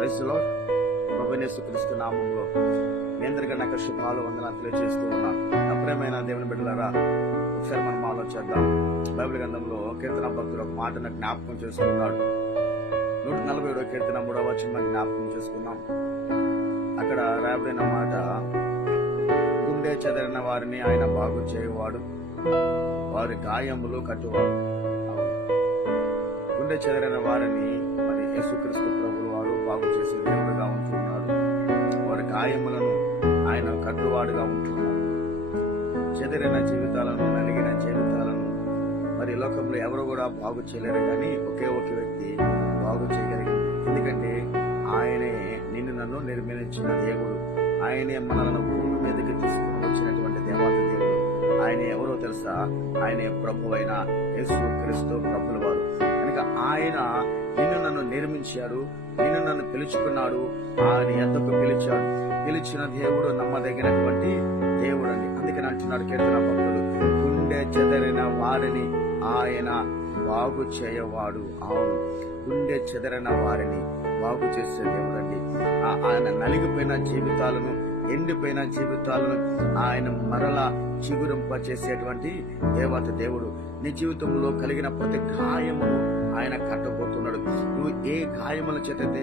Praise the lord. ప్రభువైన యేసుక్రీస్తు నామములో మీ అందరికీ నాకు శుభాలు వందనాలు తెలియజేస్తూ ఉన్నాను. నా ప్రియమైన దేవుని బిడ్డలారా, ఒకసారి మనం ఆలోచిద్దాం. బైబిల్ గ్రంథంలో కీర్తన భక్తుడు ఒక మాటను జ్ఞాపకం చేసుకున్నాడు. 147వ కీర్తన 3వ వచనం జ్ఞాపకం చేసుకున్నాం. అక్కడ రాయబడిన మాట, గుండె చెదరిన వారిని ఆయన బాగు చేయవాడు, వారి గాయములు కట్టువాడు. గుండె చెదరిన వారిని మరి యేసుక్రీస్తు ప్రభువు వారు బాగు చేసే దేవుడుగా ఉంటున్నాడు. వారి గాయములను ఆయన కట్టువాడుగా ఉంటున్నాడు. చెదిరిన జీవితాలను, నలిగిన జీవితాలను మరి లోకంలో ఎవరు కూడా బాగు చేయలేరు, కానీ ఒకే ఒక వ్యక్తి బాగు చేయగలిగింది. ఎందుకంటే ఆయనే నిన్ను నన్ను నిర్మించిన దేవుడు. ఆయనే మనలను భూమి మీదకి తీసుకుని వచ్చినటువంటి దేవత దేవుడు. ఆయన ఎవరో తెలుసా? ఆయనే ప్రభు అయిన యేసుక్రీస్తు ప్రభుల వారు. కనుక ఆయన నిన్ను నన్ను నిర్మించాడు, నిన్ను నన్ను పిలుచుకున్నాడు, ఆయన ఎంతకు పిలిచాడు. పిలిచిన దేవుడు నమ్మదగినటువంటి దేవుడు అండి. అందుకని అంటున్నాడు కీర్తన భక్తుడు, గుండె చెదరిన వారిని ఆయన బాగు చేయవాడు. అవును, గుండె చెదరిన వారిని బాగు చేసే దేవుడు అండి. ఆయన నలిగిపోయిన జీవితాలను, ఎండిపోయిన జీవితాలను ఆయన మరలా చిగురింప చేసేటువంటి దేవత దేవుడు. నీ జీవితంలో కలిగిన ప్రతి గాయమును ఆయన కట్టబోతున్నాడు. నువ్వు ఏ గాయముల చేతైతే